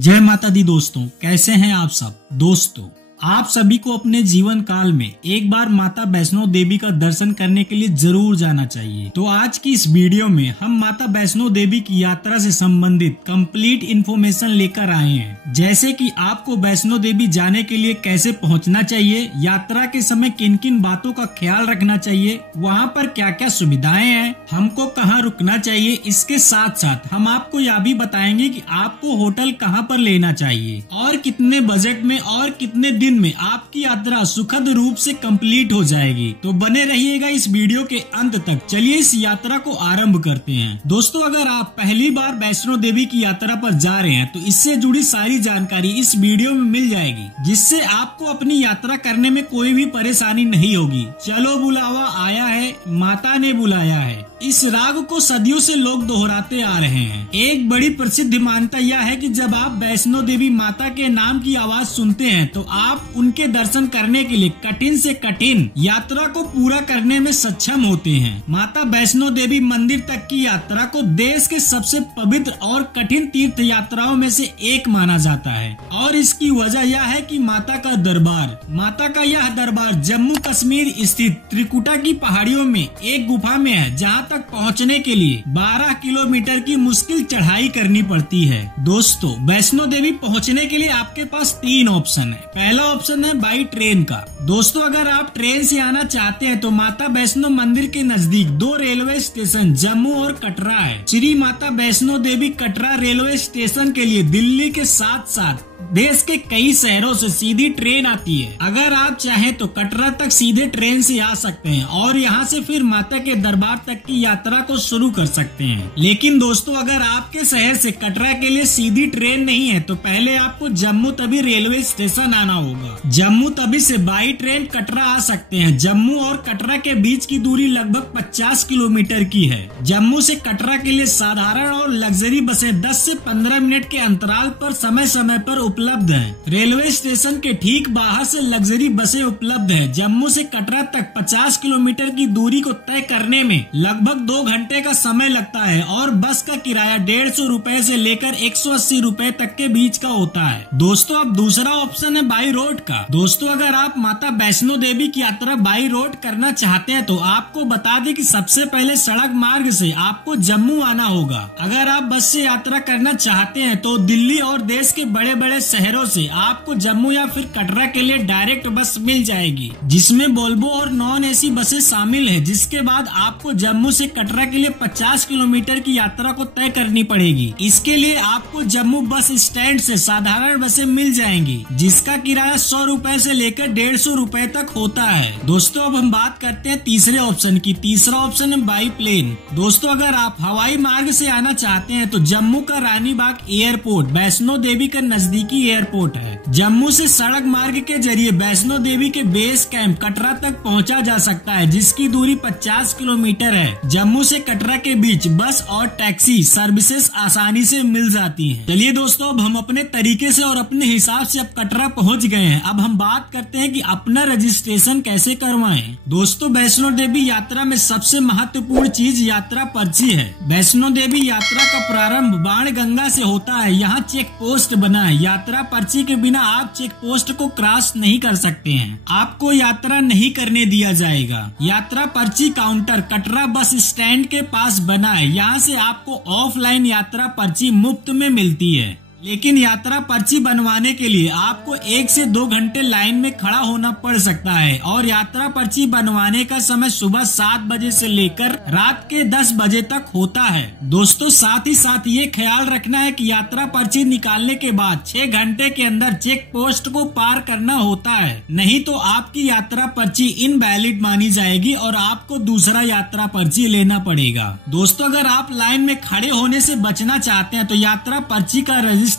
जय माता दी दोस्तों, कैसे हैं आप सब। दोस्तों, आप सभी को अपने जीवन काल में एक बार माता वैष्णो देवी का दर्शन करने के लिए जरूर जाना चाहिए। तो आज की इस वीडियो में हम माता वैष्णो देवी की यात्रा से संबंधित कंप्लीट इन्फॉर्मेशन लेकर आए हैं, जैसे कि आपको वैष्णो देवी जाने के लिए कैसे पहुंचना चाहिए, यात्रा के समय किन किन बातों का ख्याल रखना चाहिए, वहां पर क्या क्या सुविधाएं हैं, हमको कहां रुकना चाहिए। इसके साथ साथ हम आपको यह भी बताएंगे कि आपको होटल कहां पर लेना चाहिए और कितने बजट में और कितने दिन में आपकी यात्रा सुखद रूप से कंप्लीट हो जाएगी। तो बने रहिएगा इस वीडियो के अंत तक। चलिए इस यात्रा को आरंभ करते हैं। दोस्तों, अगर आप पहली बार वैष्णो देवी की यात्रा पर जा रहे हैं तो इससे जुड़ी सारी जानकारी इस वीडियो में मिल जाएगी, जिससे आपको अपनी यात्रा करने में कोई भी परेशानी नहीं होगी। चलो बुलावा आया है, माता ने बुलाया है, इस राग को सदियों से लोग दोहराते आ रहे हैं। एक बड़ी प्रसिद्ध मान्यता यह है कि जब आप वैष्णो देवी माता के नाम की आवाज सुनते हैं तो आप उनके दर्शन करने के लिए कठिन से कठिन यात्रा को पूरा करने में सक्षम होते हैं। माता वैष्णो देवी मंदिर तक की यात्रा को देश के सबसे पवित्र और कठिन तीर्थ यात्राओं में से एक माना जाता है, और इसकी वजह यह है कि माता का यह दरबार जम्मू कश्मीर स्थित त्रिकुटा की पहाड़ियों में एक गुफा में है, जहां तक पहुंचने के लिए 12 किलोमीटर की मुश्किल चढ़ाई करनी पड़ती है। दोस्तों, वैष्णो देवी पहुंचने के लिए आपके पास 3 ऑप्शन है। पहला ऑप्शन है बाई ट्रेन का। दोस्तों, अगर आप ट्रेन से आना चाहते हैं तो माता वैष्णो मंदिर के नजदीक 2 रेलवे स्टेशन जम्मू और कटरा है। श्री माता वैष्णो देवी कटरा रेलवे स्टेशन के लिए दिल्ली के साथ साथ देश के कई शहरों से सीधी ट्रेन आती है। अगर आप चाहें तो कटरा तक सीधे ट्रेन से आ सकते हैं और यहां से फिर माता के दरबार तक की यात्रा को शुरू कर सकते हैं। लेकिन दोस्तों, अगर आपके शहर से कटरा के लिए सीधी ट्रेन नहीं है तो पहले आपको जम्मू तवी रेलवे स्टेशन आना होगा। जम्मू तवी से बाई ट्रेन कटरा आ सकते हैं। जम्मू और कटरा के बीच की दूरी लगभग 50 किलोमीटर की है। जम्मू से कटरा के लिए साधारण और लग्जरी बसें 10 से 15 मिनट के अंतराल पर समय समय पर उपलब्ध है। रेलवे स्टेशन के ठीक बाहर से लग्जरी बसें उपलब्ध है। जम्मू से कटरा तक 50 किलोमीटर की दूरी को तय करने में लगभग 2 घंटे का समय लगता है और बस का किराया 150 रूपए से लेकर 180 रूपए तक के बीच का होता है। दोस्तों, अब दूसरा ऑप्शन है बाई रोड का। दोस्तों, अगर आप माता वैष्णो देवी की यात्रा बाई रोड करना चाहते हैं तो आपको बता दें कि सबसे पहले सड़क मार्ग से आपको जम्मू आना होगा। अगर आप बस से यात्रा करना चाहते हैं तो दिल्ली और देश के बड़े बड़े शहरों से आपको जम्मू या फिर कटरा के लिए डायरेक्ट बस मिल जाएगी, जिसमें वोल्वो और नॉन एसी बसें शामिल है। जिसके बाद आपको जम्मू से कटरा के लिए 50 किलोमीटर की यात्रा को तय करनी पड़ेगी। इसके लिए आपको जम्मू बस स्टैंड से साधारण बसें मिल जाएंगी, जिसका किराया 100 रूपए से लेकर 150 रूपए तक होता है। दोस्तों, अब हम बात करते हैं तीसरे ऑप्शन की। तीसरा ऑप्शन है बाई प्लेन। दोस्तों, अगर आप हवाई मार्ग से आना चाहते हैं तो जम्मू का रानी बाग एयरपोर्ट वैष्णो देवी का नजदीकी एयरपोर्ट है। जम्मू से सड़क मार्ग के जरिए वैष्णो देवी के बेस कैंप कटरा तक पहुंचा जा सकता है, जिसकी दूरी 50 किलोमीटर है। जम्मू से कटरा के बीच बस और टैक्सी सर्विसेज आसानी से मिल जाती हैं। चलिए दोस्तों, अब हम अपने तरीके से और अपने हिसाब से अब कटरा पहुंच गए हैं। अब हम बात करते हैं कि अपना रजिस्ट्रेशन कैसे करवाएं। दोस्तों, वैष्णो देवी यात्रा में सबसे महत्वपूर्ण चीज यात्रा पर्ची है। वैष्णो देवी यात्रा का प्रारंभ बाणगंगा से होता है। यहाँ चेक पोस्ट बना है। यात्रा पर्ची के बिना आप चेक पोस्ट को क्रॉस नहीं कर सकते हैं। आपको यात्रा नहीं करने दिया जाएगा। यात्रा पर्ची काउंटर कटरा बस स्टैंड के पास बना है। यहाँ से आपको ऑफलाइन यात्रा पर्ची मुफ्त में मिलती है, लेकिन यात्रा पर्ची बनवाने के लिए आपको 1 से 2 घंटे लाइन में खड़ा होना पड़ सकता है, और यात्रा पर्ची बनवाने का समय सुबह 7 बजे से लेकर रात के 10 बजे तक होता है। दोस्तों, साथ ही साथ ये ख्याल रखना है कि यात्रा पर्ची निकालने के बाद 6 घंटे के अंदर चेक पोस्ट को पार करना होता है, नहीं तो आपकी यात्रा पर्ची इनवैलिड मानी जाएगी और आपको दूसरा यात्रा पर्ची लेना पड़ेगा। दोस्तों, अगर आप लाइन में खड़े होने से बचना चाहते हैं तो यात्रा पर्ची का रजिस्ट्रेशन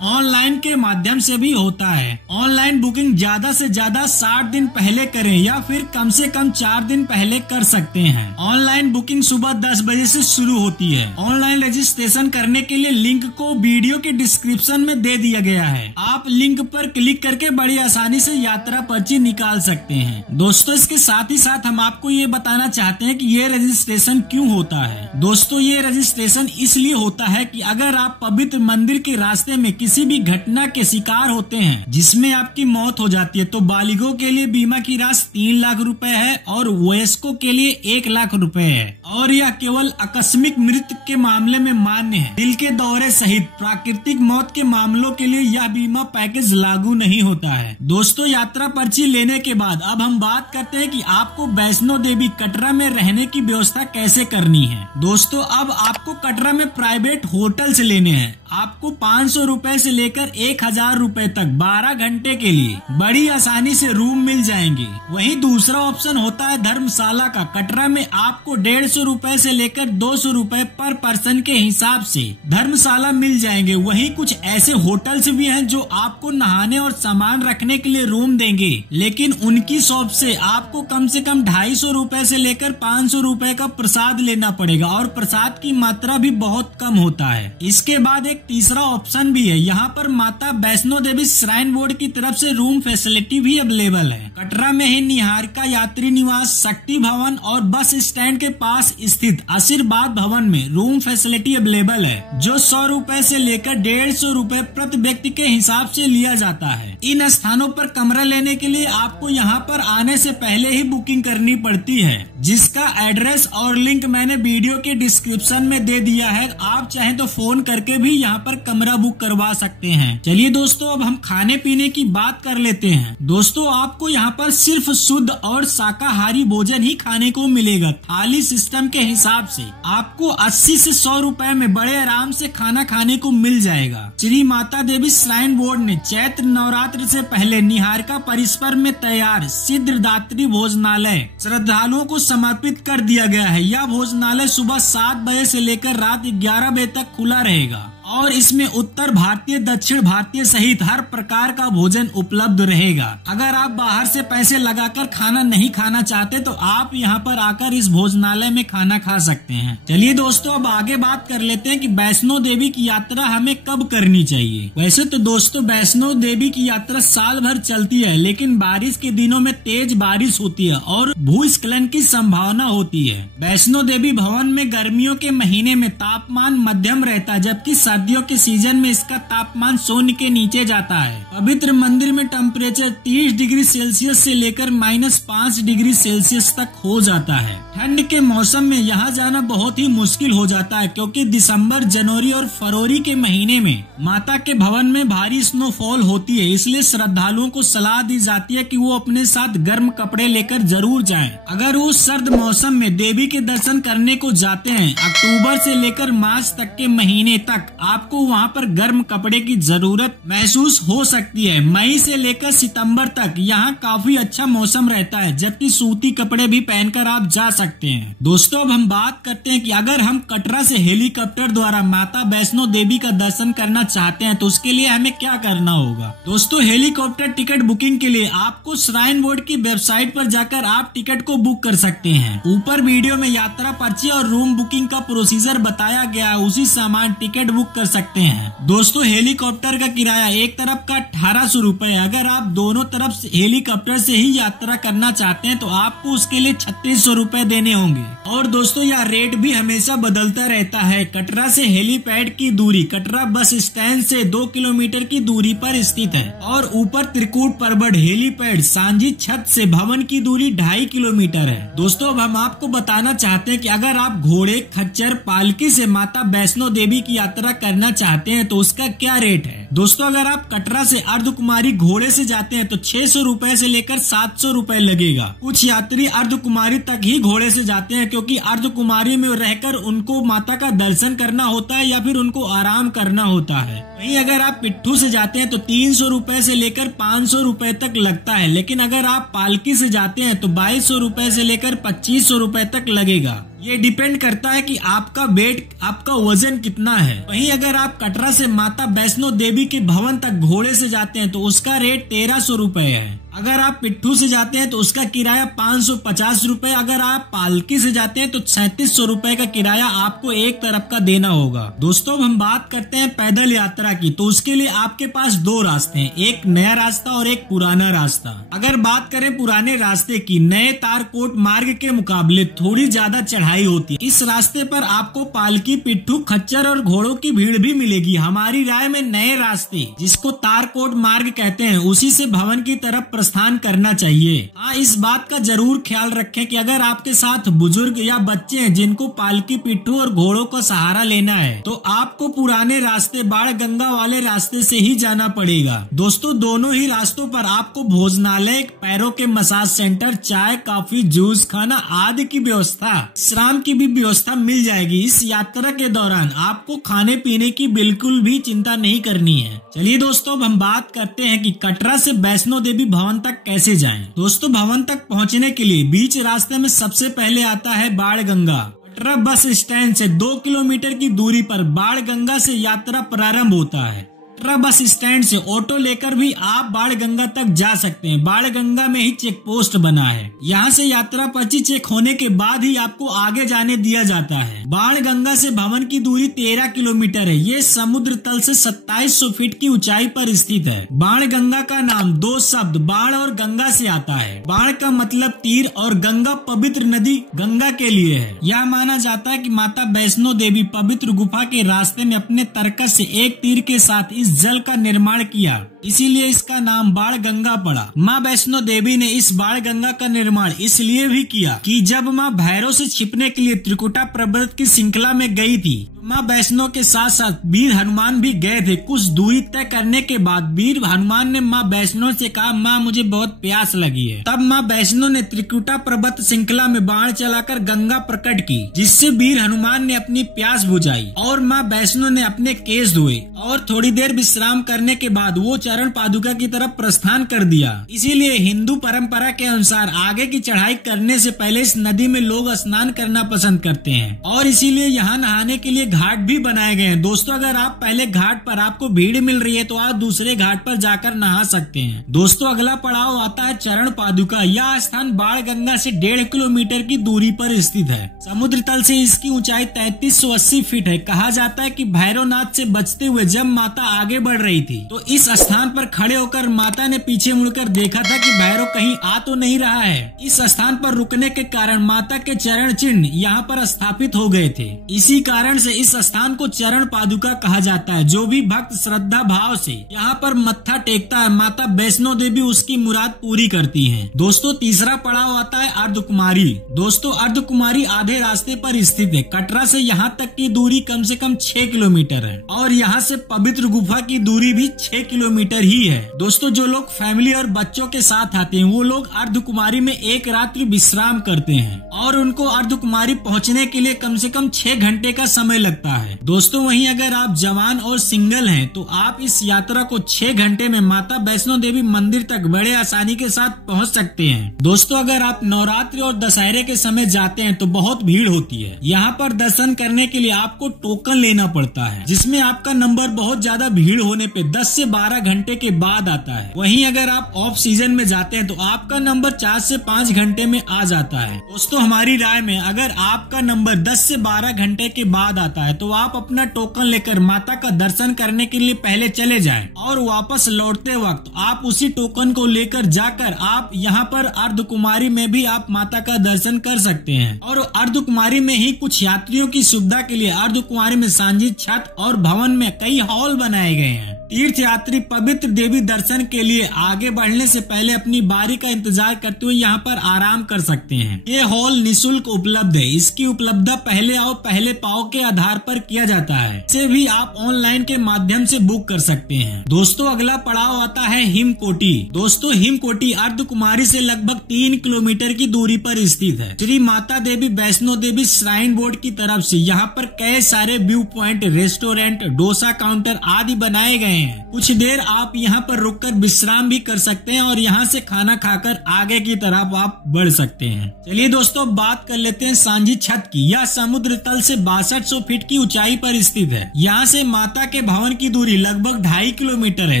ऑनलाइन के माध्यम से भी होता है। ऑनलाइन बुकिंग ज्यादा से ज्यादा 60 दिन पहले करें या फिर कम से कम 4 दिन पहले कर सकते हैं। ऑनलाइन बुकिंग सुबह 10 बजे से शुरू होती है। ऑनलाइन रजिस्ट्रेशन करने के लिए लिंक को वीडियो के डिस्क्रिप्शन में दे दिया गया है। आप लिंक पर क्लिक करके बड़ी आसानी से यात्रा पर्ची निकाल सकते हैं। दोस्तों, इसके साथ ही साथ हम आपको ये बताना चाहते हैं कि ये रजिस्ट्रेशन क्यों होता है। दोस्तों, ये रजिस्ट्रेशन इसलिए होता है कि अगर आप पवित्र मंदिर के रास्ते रास्ते में किसी भी घटना के शिकार होते हैं जिसमें आपकी मौत हो जाती है तो बालिगों के लिए बीमा की राशि 3 लाख रुपए है और वयस्कों के लिए 1 लाख रुपए है और यह केवल आकस्मिक मृत्यु के मामले में मान्य है। दिल के दौरे सहित प्राकृतिक मौत के मामलों के लिए यह बीमा पैकेज लागू नहीं होता है। दोस्तों, यात्रा पर्ची लेने के बाद अब हम बात करते हैं कि आपको वैष्णो देवी कटरा में रहने की व्यवस्था कैसे करनी है। दोस्तों, अब आपको कटरा में प्राइवेट होटल से लेने हैं। आपको 500 रुपए से लेकर 1000 रुपए तक 12 घंटे के लिए बड़ी आसानी से रूम मिल जाएंगे। वहीं दूसरा ऑप्शन होता है धर्मशाला का। कटरा में आपको 150 रुपए से लेकर 200 रुपए पर पर्सन के हिसाब से धर्मशाला मिल जाएंगे। वहीं कुछ ऐसे होटल्स भी हैं जो आपको नहाने और सामान रखने के लिए रूम देंगे, लेकिन उनकी शॉप से आपको कम से कम 250 रुपए से लेकर 500 रुपए का प्रसाद लेना पड़ेगा और प्रसाद की मात्रा भी बहुत कम होता है। इसके बाद एक तीसरा ऑप्शन भी है। यहाँ पर माता वैष्णो देवी श्राइन बोर्ड की तरफ से रूम फैसिलिटी भी अवेलेबल है। कटरा में ही निहारिका यात्री निवास, शक्ति भवन और बस स्टैंड के पास स्थित आशीर्वाद भवन में रूम फैसिलिटी अवेलेबल है जो 100 रुपए से लेकर 150 रुपए प्रति व्यक्ति के हिसाब से लिया जाता है। इन स्थानों पर कमरा लेने के लिए आपको यहाँ पर आने से पहले ही बुकिंग करनी पड़ती है, जिसका एड्रेस और लिंक मैंने वीडियो के डिस्क्रिप्शन में दे दिया है। आप चाहें तो फोन करके भी यहाँ पर कमरा बुक करवा सकते हैं। चलिए दोस्तों, अब हम खाने पीने की बात कर लेते हैं। दोस्तों, आपको यहाँ पर सिर्फ शुद्ध और शाकाहारी भोजन ही खाने को मिलेगा। थाली सिस्टम के हिसाब से आपको 80 से 100 रुपए में बड़े आराम से खाना खाने को मिल जाएगा। श्री माता देवी श्राइन बोर्ड ने चैत्र नवरात्र से पहले निहारिका परिसर में तैयार सिद्धदात्री भोजनालय श्रद्धालुओं को समर्पित कर दिया गया है। यह भोजनालय सुबह 7 बजे से लेकर रात 11 बजे तक खुला रहेगा और इसमें उत्तर भारतीय, दक्षिण भारतीय सहित हर प्रकार का भोजन उपलब्ध रहेगा। अगर आप बाहर से पैसे लगाकर खाना नहीं खाना चाहते तो आप यहाँ पर आकर इस भोजनालय में खाना खा सकते हैं। चलिए दोस्तों, अब आगे बात कर लेते हैं कि वैष्णो देवी की यात्रा हमें कब करनी चाहिए। वैसे तो दोस्तों, वैष्णो देवी की यात्रा साल भर चलती है, लेकिन बारिश के दिनों में तेज बारिश होती है और भूस्खलन की संभावना होती है। वैष्णो देवी भवन में गर्मियों के महीने में तापमान मध्यम रहता है, जबकि सर्दियों के सीजन में इसका तापमान शून्य के नीचे जाता है। पवित्र मंदिर में टेम्परेचर 30 डिग्री सेल्सियस से लेकर -5 डिग्री सेल्सियस तक हो जाता है। ठंड के मौसम में यहाँ जाना बहुत ही मुश्किल हो जाता है, क्योंकि दिसंबर, जनवरी और फरवरी के महीने में माता के भवन में भारी स्नोफॉल होती है। इसलिए श्रद्धालुओं को सलाह दी जाती है कि वो अपने साथ गर्म कपड़े लेकर जरूर जाएं। अगर वो सर्द मौसम में देवी के दर्शन करने को जाते हैं, अक्टूबर से लेकर मार्च तक के महीने तक आपको वहाँ पर गर्म कपड़े की जरूरत महसूस हो सकती है। मई से लेकर सितंबर तक यहाँ काफी अच्छा मौसम रहता है, जबकि सूती कपड़े भी पहनकर आप जा सकते हैं। दोस्तों, अब हम बात करते हैं कि अगर हम कटरा से हेलीकॉप्टर द्वारा माता वैष्णो देवी का दर्शन करना चाहते हैं तो उसके लिए हमें क्या करना होगा। दोस्तों, हेलीकॉप्टर टिकट बुकिंग के लिए आपको श्राइन बोर्ड की वेबसाइट पर जाकर आप टिकट को बुक कर सकते हैं। ऊपर वीडियो में यात्रा पर्ची और रूम बुकिंग का प्रोसीजर बताया गया है, उसी समान टिकट बुक कर सकते हैं। दोस्तों, हेलीकॉप्टर का किराया एक तरफ का 1800 रुपए। अगर आप दोनों तरफ से हेलीकॉप्टर से ही यात्रा करना चाहते हैं तो आपको उसके लिए 3600 रुपए देने होंगे। और दोस्तों, यह रेट भी हमेशा बदलता रहता है। कटरा से हेलीपैड की दूरी कटरा बस स्टैंड से 2 किलोमीटर की दूरी पर स्थित है और ऊपर त्रिकूट पर्वत हेलीपैड सांझी छत से भवन की दूरी 2.5 किलोमीटर है। दोस्तों, अब हम आपको बताना चाहते हैं कि अगर आप घोड़े, खच्चर, पालकी से माता वैष्णो देवी की यात्रा करना चाहते हैं तो उसका क्या रेट है। दोस्तों, अगर आप कटरा से अर्धकुमारी घोड़े से जाते हैं तो 600 रुपए से लेकर 700 रुपए लगेगा। कुछ यात्री अर्धकुमारी तक ही घोड़े से जाते हैं, क्योंकि अर्धकुमारी में रहकर उनको माता का दर्शन करना होता है या फिर उनको आराम करना होता है। वहीं अगर आप पिट्ठू से जाते हैं तो 300 रुपए से लेकर 500 रुपए तक लगता है, लेकिन अगर आप पालकी से जाते हैं तो 2200 रुपए से लेकर 2500 रुपए तक लगेगा। ये डिपेंड करता है कि आपका वेट, आपका वजन कितना है। वहीं अगर आप कटरा से माता वैष्णो देवी के भवन तक घोड़े से जाते हैं तो उसका रेट 1300 रुपए है। अगर आप पिट्ठू से जाते हैं तो उसका किराया 550 रुपए, अगर आप पालकी से जाते हैं तो 3700 रुपए का किराया आपको एक तरफ का देना होगा। दोस्तों हम बात करते हैं पैदल यात्रा की, तो उसके लिए आपके पास दो रास्ते हैं, एक नया रास्ता और एक पुराना रास्ता। अगर बात करें पुराने रास्ते की, नए तारकोट मार्ग के मुकाबले थोड़ी ज्यादा चढ़ाई होती है। इस रास्ते पर आपको पालकी, पिट्ठू, खच्चर और घोड़ों की भीड़ भी मिलेगी। हमारी राय में नए रास्ते, जिसको तारकोट मार्ग कहते हैं, उसी से भवन की तरफ प्रस्थान करना चाहिए। हाँ, इस बात का जरूर ख्याल रखें कि अगर आपके साथ बुजुर्ग या बच्चे हैं जिनको पालकी, पिट्ठू और घोड़ों का सहारा लेना है, तो आपको पुराने रास्ते बाण गंगा वाले रास्ते से ही जाना पड़ेगा। दोस्तों दोनों ही रास्तों पर आपको भोजनालय, पैरों के मसाज सेंटर, चाय, कॉफी, जूस, खाना आदि की व्यवस्था, विश्राम की भी व्यवस्था मिल जाएगी। इस यात्रा के दौरान आपको खाने पीने की बिल्कुल भी चिंता नहीं करनी है। चलिए दोस्तों अब हम बात करते हैं कि कटरा से वैष्णो देवी भवन तक कैसे जाएं। दोस्तों भवन तक पहुंचने के लिए बीच रास्ते में सबसे पहले आता है बाण गंगा। कटरा बस स्टैंड से 2 किलोमीटर की दूरी पर बाण गंगा से यात्रा प्रारंभ होता है। कटरा बस स्टैंड से ऑटो लेकर भी आप बाण गंगा तक जा सकते हैं। बाण गंगा में ही चेक पोस्ट बना है, यहाँ से यात्रा पर्ची चेक होने के बाद ही आपको आगे जाने दिया जाता है। बाण गंगा से भवन की दूरी 13 किलोमीटर है। ये समुद्र तल से 2700 फीट की ऊंचाई पर स्थित है। बाण गंगा का नाम दो शब्द बाण और गंगा से आता है। बाण का मतलब तीर और गंगा पवित्र नदी गंगा के लिए है। यह माना जाता है कि माता वैष्णो देवी पवित्र गुफा के रास्ते में अपने तरकस से एक तीर के साथ इस जल का निर्माण किया, इसीलिए इसका नाम बाण गंगा पड़ा। माँ वैष्णो देवी ने इस बाण गंगा का निर्माण इसलिए भी किया कि जब माँ भैरव से छिपने के लिए त्रिकुटा पर्वत की श्रृंखला में गई थी, माँ वैष्णो के साथ साथ वीर हनुमान भी गए थे। कुछ दूरी तय करने के बाद वीर हनुमान ने माँ वैष्णो से कहा, माँ मुझे बहुत प्यास लगी है। तब माँ वैष्णो ने त्रिकुटा पर्वत श्रृंखला में बाण चलाकर गंगा प्रकट की, जिससे वीर हनुमान ने अपनी प्यास बुझाई और माँ वैष्णो ने अपने केस धोए और थोड़ी देर विश्राम करने के बाद वो चरण पादुका की तरफ प्रस्थान कर दिया। इसीलिए हिंदू परंपरा के अनुसार आगे की चढ़ाई करने से पहले इस नदी में लोग स्नान करना पसंद करते हैं और इसीलिए यहाँ नहाने के लिए घाट भी बनाए गए हैं। दोस्तों अगर आप पहले घाट पर आपको भीड़ मिल रही है तो आप दूसरे घाट पर जाकर नहा सकते हैं। दोस्तों अगला पड़ाव आता है चरण पादुका। यह स्थान बाण गंगा से 1.5 किलोमीटर की दूरी पर स्थित है। समुद्र तल से इसकी ऊंचाई 3380 फीट है। कहा जाता है कि भैरवनाथ से बचते हुए जब माता आगे बढ़ रही थी तो इस स्थान पर खड़े होकर माता ने पीछे मुड़कर देखा था कि भैरव कहीं आ तो नहीं रहा है। इस स्थान पर रुकने के कारण माता के चरण चिन्ह यहाँ पर स्थापित हो गए थे। इसी कारण से इस स्थान को चरण पादुका कहा जाता है। जो भी भक्त श्रद्धा भाव से यहाँ पर मत्था टेकता है, माता वैष्णो देवी उसकी मुराद पूरी करती है। दोस्तों तीसरा पड़ाव आता है अर्धकुमारी। दोस्तों अर्धकुमारी आधे रास्ते पर स्थित है। कटरा से यहाँ तक की दूरी कम से कम 6 किलोमीटर है और यहाँ से पवित्र गुफा की दूरी भी 6 किलोमीटर ही है। दोस्तों जो लोग फैमिली और बच्चों के साथ आते हैं वो लोग अर्धकुमारी में एक रात्रि विश्राम करते हैं और उनको अर्धकुमारी पहुँचने के लिए कम से कम 6 घंटे का समय लगता है। दोस्तों वहीं अगर आप जवान और सिंगल हैं तो आप इस यात्रा को 6 घंटे में माता वैष्णो देवी मंदिर तक बड़े आसानी के साथ पहुंच सकते हैं। दोस्तों अगर आप नवरात्रि और दशहरे के समय जाते हैं तो बहुत भीड़ होती है। यहाँ पर दर्शन करने के लिए आपको टोकन लेना पड़ता है, जिसमें आपका नंबर बहुत ज्यादा भीड़ होने पे 10 से 12 घंटे के बाद आता है। वहीं अगर आप ऑफ सीजन में जाते हैं तो आपका नंबर 4 से 5 घंटे में आ जाता है। दोस्तों हमारी राय में अगर आपका नंबर 10 से 12 घंटे के बाद आता है तो आप अपना टोकन लेकर माता का दर्शन करने के लिए पहले चले जाएं और वापस लौटते वक्त आप उसी टोकन को लेकर जाकर आप यहाँ पर अर्धकुमारी में भी आप माता का दर्शन कर सकते हैं। और अर्धकुमारी में ही कुछ यात्रियों की सुविधा के लिए अर्धकुमारी में सांझी छत और भवन में कई हॉल बनाए गए हैं। तीर्थ यात्री पवित्र देवी दर्शन के लिए आगे बढ़ने से पहले अपनी बारी का इंतजार करते हुए यहाँ पर आराम कर सकते हैं। ये हॉल निःशुल्क उपलब्ध है। इसकी उपलब्धता पहले आओ पहले पाओ के आधार पर किया जाता है। इसे भी आप ऑनलाइन के माध्यम से बुक कर सकते हैं। दोस्तों अगला पड़ाव आता है हिमकोटी। दोस्तों हिमकोटी अर्धकुमारी से लगभग 3 किलोमीटर की दूरी पर स्थित है। श्री माता देवी वैष्णो देवी श्राइन बोर्ड की तरफ से यहाँ पर कई सारे view point, restaurant, dosa counter आदि बनाए गए हैं। हैं। कुछ देर आप यहाँ पर रुककर विश्राम भी कर सकते हैं और यहाँ से खाना खाकर आगे की तरफ आप बढ़ सकते हैं। चलिए दोस्तों, बात कर लेते हैं सांझी छत की। यह समुद्र तल से 6200 फीट की ऊंचाई पर स्थित है। यहाँ से माता के भवन की दूरी लगभग 2.5 किलोमीटर है।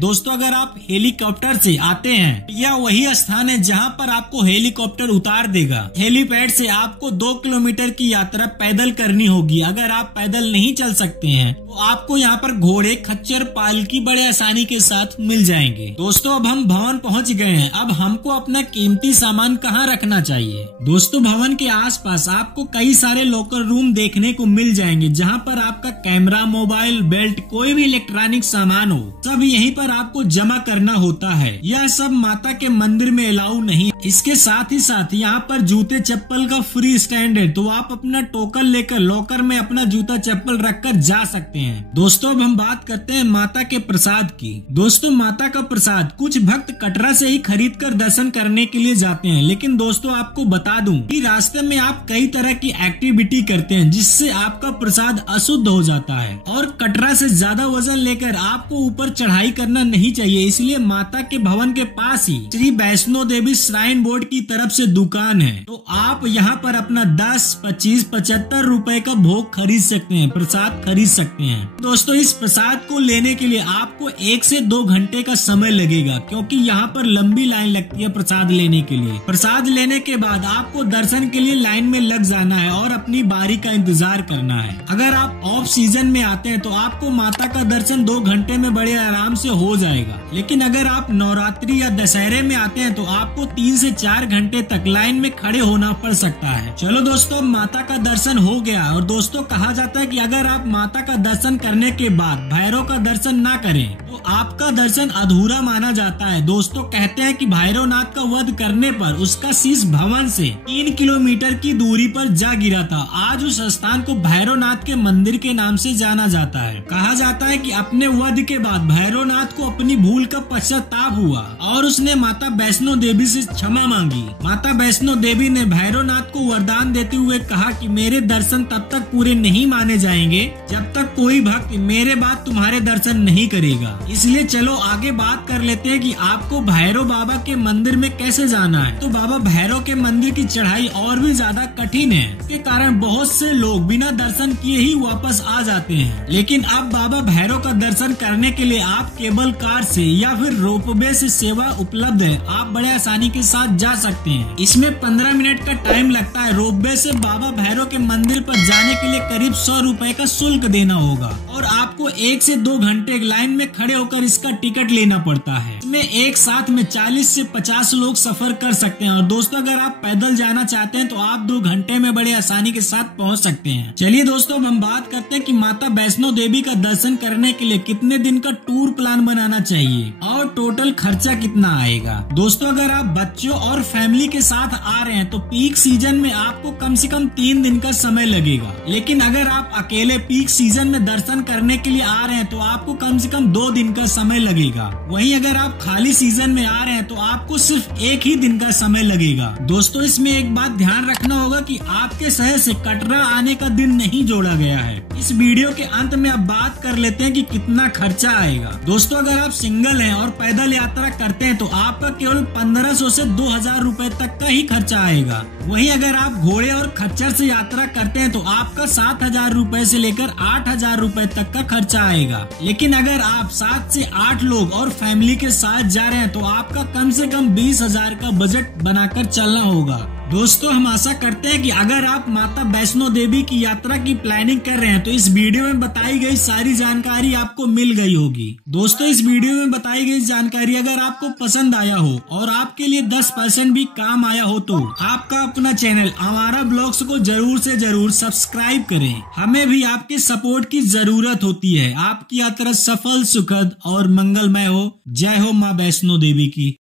दोस्तों, अगर आप हेलीकॉप्टर से आते हैं, यह वही स्थान है जहाँ पर आपको हेलीकॉप्टर उतार देगा। हेलीपैड से आपको 2 किलोमीटर की यात्रा पैदल करनी होगी। अगर आप पैदल नहीं चल सकते हैं तो आपको यहाँ पर घोड़े, खच्चर, पालकी बड़े आसानी के साथ मिल जाएंगे। दोस्तों, अब हम भवन पहुँच गए हैं। अब हमको अपना कीमती सामान कहाँ रखना चाहिए? दोस्तों, भवन के आसपास आपको कई सारे लॉकर रूम देखने को मिल जाएंगे, जहाँ पर आपका कैमरा, मोबाइल, बेल्ट, कोई भी इलेक्ट्रॉनिक सामान हो, सब यहीं पर आपको जमा करना होता है। यह सब माता के मंदिर में अलाउ नहीं। इसके साथ ही साथ यहाँ पर जूते चप्पल का फ्री स्टैंड है, तो आप अपना टोकन लेकर लॉकर में अपना जूता चप्पल रखकर जा सकते हैं। दोस्तों, अब हम बात करते हैं माता के प्रसाद की। दोस्तों, माता का प्रसाद कुछ भक्त कटरा से ही खरीद कर दर्शन करने के लिए जाते हैं, लेकिन दोस्तों आपको बता दूं कि रास्ते में आप कई तरह की एक्टिविटी करते हैं, जिससे आपका प्रसाद अशुद्ध हो जाता है। और कटरा से ज्यादा वजन लेकर आपको ऊपर चढ़ाई करना नहीं चाहिए। इसलिए माता के भवन के पास ही श्री वैष्णो देवी श्राइन बोर्ड की तरफ से दुकान है, तो आप यहाँ पर अपना 10, 25, 75 रुपए का भोग खरीद सकते हैं, प्रसाद खरीद सकते हैं। दोस्तों, इस प्रसाद को लेने के लिए आपको 1 से 2 घंटे का समय लगेगा, क्योंकि यहाँ पर लंबी लाइन लगती है प्रसाद लेने के लिए। प्रसाद लेने के बाद आपको दर्शन के लिए लाइन में लग जाना है और अपनी बारी का इंतजार करना है। अगर आप ऑफ सीजन में आते हैं तो आपको माता का दर्शन 2 घंटे में बड़े आराम से हो जाएगा, लेकिन अगर आप नवरात्रि या दशहरे में आते हैं तो आपको 3 से 4 घंटे तक लाइन में खड़े होना पड़ सकता है। चलो दोस्तों, माता का दर्शन हो गया। और दोस्तों, कहा जाता है कि अगर आप माता का दर्शन करने के बाद भैरव का दर्शन ना करें तो आपका दर्शन अधूरा माना जाता है। दोस्तों, कहते हैं कि भैरवनाथ का वध करने पर उसका शीश भवन से 3 किलोमीटर की दूरी पर जा गिरा था। आज उस स्थान को भैरवनाथ के मंदिर के नाम से जाना जाता है। कहा जाता है कि अपने वध के बाद भैरवनाथ को अपनी भूल का पश्चाताप हुआ और उसने माता वैष्णो देवी से क्षमा मांगी। माता वैष्णो देवी ने भैरवनाथ को वरदान देते हुए कहा कि मेरे दर्शन तब तक पूरे नहीं माने जाएंगे जब तक कोई भक्त मेरे बाद तुम्हारे दर्शन नहीं करेगा। इसलिए चलो आगे बात कर लेते हैं कि आपको भैरव बाबा के मंदिर में कैसे जाना है। तो बाबा भैरव के मंदिर की चढ़ाई और भी ज्यादा कठिन है। इसके कारण बहुत से लोग बिना दर्शन किए ही वापस आ जाते हैं। लेकिन अब बाबा भैरव का दर्शन करने के लिए आप केबल कार से या फिर रोपवे से सेवा उपलब्ध है, आप बड़े आसानी के साथ जा सकते हैं। इसमें 15 मिनट का टाइम लगता है। रोपवे से बाबा भैरव के मंदिर पर जाने के लिए करीब 100 रुपए का शुल्क देना होगा और आपको 1 से 2 घंटे लाइन में खड़े होकर इसका टिकट लेना पड़ता है। इसमें एक साथ में 40 से 50 लोग सफर कर सकते हैं। और दोस्तों, अगर आप पैदल जाना चाहते हैं तो आप 2 घंटे में बड़े आसानी के साथ पहुंच सकते हैं। चलिए दोस्तों, अब हम बात करते हैं कि माता वैष्णो देवी का दर्शन करने के लिए कितने दिन का टूर प्लान बनाना चाहिए और टोटल खर्चा कितना आएगा। दोस्तों, अगर आप बच्चों और फैमिली के साथ आ रहे हैं तो पीक सीजन में आपको कम से कम 3 दिन का समय लगेगा। लेकिन अगर आप अकेले पीक सीजन में दर्शन करने के लिए आ रहे हैं तो आपको कम से कम 2 दिन का समय लगेगा। वहीं अगर आप खाली सीजन में आ रहे हैं तो आपको सिर्फ 1 ही दिन का समय लगेगा। दोस्तों, इसमें एक बात ध्यान रखना होगा कि आपके शहर से कटरा आने का दिन नहीं जोड़ा गया है। इस वीडियो के अंत में अब बात कर लेते हैं कि कितना खर्चा आएगा। दोस्तों, अगर आप सिंगल हैं और पैदल यात्रा करते हैं तो आपका केवल 1500 से 2000 रुपए तक का ही खर्चा आएगा। वहीं अगर आप घोड़े और खच्चर से यात्रा करते हैं तो आपका 7000 रुपए से लेकर 8000 रुपए तक का खर्चा आएगा। लेकिन अगर आप 7 से 8 लोग और फैमिली के साथ जा रहे हैं तो आपका कम से कम 20,000 का बजट बनाकर चलना होगा। दोस्तों, हम आशा करते हैं कि अगर आप माता वैष्णो देवी की यात्रा की प्लानिंग कर रहे हैं तो इस वीडियो में बताई गई सारी जानकारी आपको मिल गई होगी। दोस्तों, इस वीडियो में बताई गई जानकारी अगर आपको पसंद आया हो और आपके लिए 10% भी काम आया हो तो आपका अपना चैनल हमारा ब्लॉग्स को जरूर से जरूर सब्सक्राइब करें। हमें भी आपके सपोर्ट की जरूरत होती है। आपकी यात्रा सफल, सुखद और मंगलमय हो। जय हो माँ वैष्णो देवी की।